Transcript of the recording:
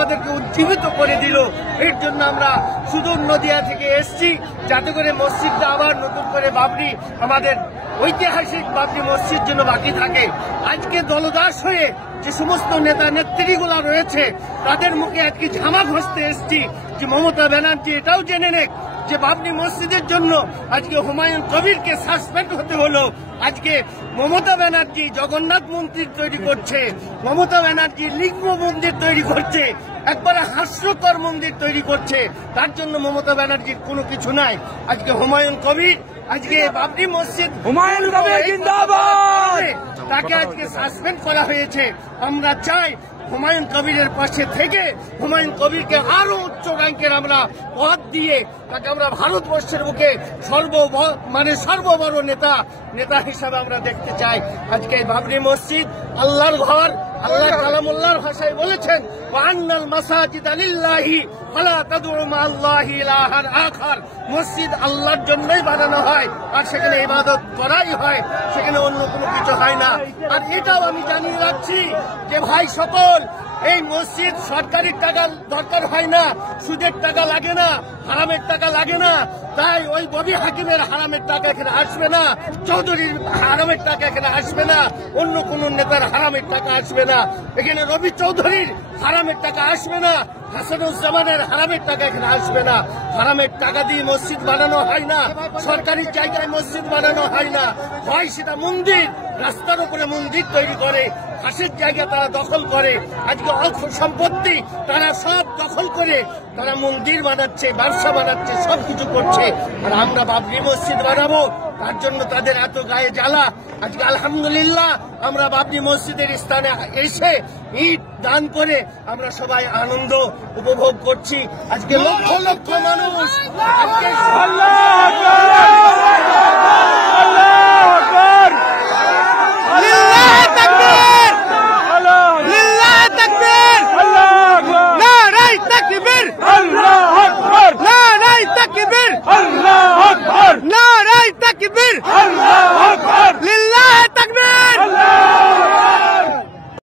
আমাদেরকে উজ্জীবিত করে দিল। এর জন্য আমরা সুদূর নদিয়া থেকে এসছি, যাতে করে মসজিদটা আবার নতুন করে বাবরি, আমাদের ঐতিহাসিক বাবরি মসজিদ যেন বাকি থাকে। আজকে দলদাস হয়ে যে সমস্ত নেতা নেত্রীগুলা রয়েছে তাদের মুখে আজকে ঝামা ঘষতে এসছি যে মমতা ব্যানার্জি এটাও জেনে নেক যে বাবরি মসজিদের জন্য আজকে হুমায়ুন কবিরকে সাসপেন্ড হতে হলো। আজকে মমতা ব্যানার্জি জগন্নাথ মন্দির তৈরি করছে, মমতা ব্যানার্জি লিঙ্গ মন্দির তৈরি করছে, একবারে হাস্যকর মন্দির তৈরি করছে। তার জন্য মমতা ব্যানার্জির কোনো কিছু নাই। আজকে হুমায়ুন কবির, আজকে বাবরি মসজিদ, হুমায়ুন কবির জিন্দাবাদ, তাকে আজকে সাসপেন্ড করা হয়েছে। আমরা চাই হুমায়ুন কবিরের পাশে থেকে হুমায়ুন কবিরকে আরো উচ্চ র্যাঙ্কের আমরা পদ দিয়ে তাকে আমরা ভারতবর্ষের বুকে সর্ববড় নেতা হিসাবে আমরা দেখতে চাই। আজকে বাবরি মসজিদ আল্লাহর ঘর। আল্লাহ কালামুল্লাহর ভাষায় বলেছেন, ওয়ান্নাল মাসাজিদা লিল্লাহি ফালা তাদউ মাআল্লাহি ইলাহান আখার। মসজিদ আল্লাহর জন্যই বানানো হয়, আর সেখানে ইবাদত করাই হয়, সেখানে অন্য কোনো কিছু হয় না। আর এটাও আমি জানিয়ে রাখছি যে ভাই সকল, এই মসজিদ সরকারি টাকা দরকার হয় না, সুদের টাকা লাগে না, হারামের টাকা লাগে না। তাই ওই ববি হাকিমের হারামের টাকা এখানে আসবে না, চৌধুরীর হারামের টাকা এখানে আসবে না, অন্য কোন নেতার হারামের টাকা আসবে না, এখানে রবি চৌধুরীর হারামের টাকা আসবে না, হাসানুজ্জামানের হারামের টাকা এখানে আসবে না। হারামের টাকা দিয়ে মসজিদ বানানো হয় না, সরকারি জায়গায় মসজিদ বানানো হয় না। হয় সেটা মন্দির, রাস্তার উপরে মন্দির তৈরি করে, ঘাসের জায়গা তারা দখল করে, আজকে অর্থ সম্পত্তি তারা সব দখল করে তারা মন্দির বানাচ্ছে, ব্যবসা বানাচ্ছে, সবকিছু করছে। আর আমরা বাবরি মসজিদ বানাবো, তার জন্য তাদের এত গায়ে জ্বালা। আজকে আলহামদুলিল্লাহ আমরা বাবরি মসজিদের স্থানে এসে ইট দান করে আমরা সবাই আনন্দ উপভোগ করছি। আজকে লক্ষ লক্ষ মানুষ আজকে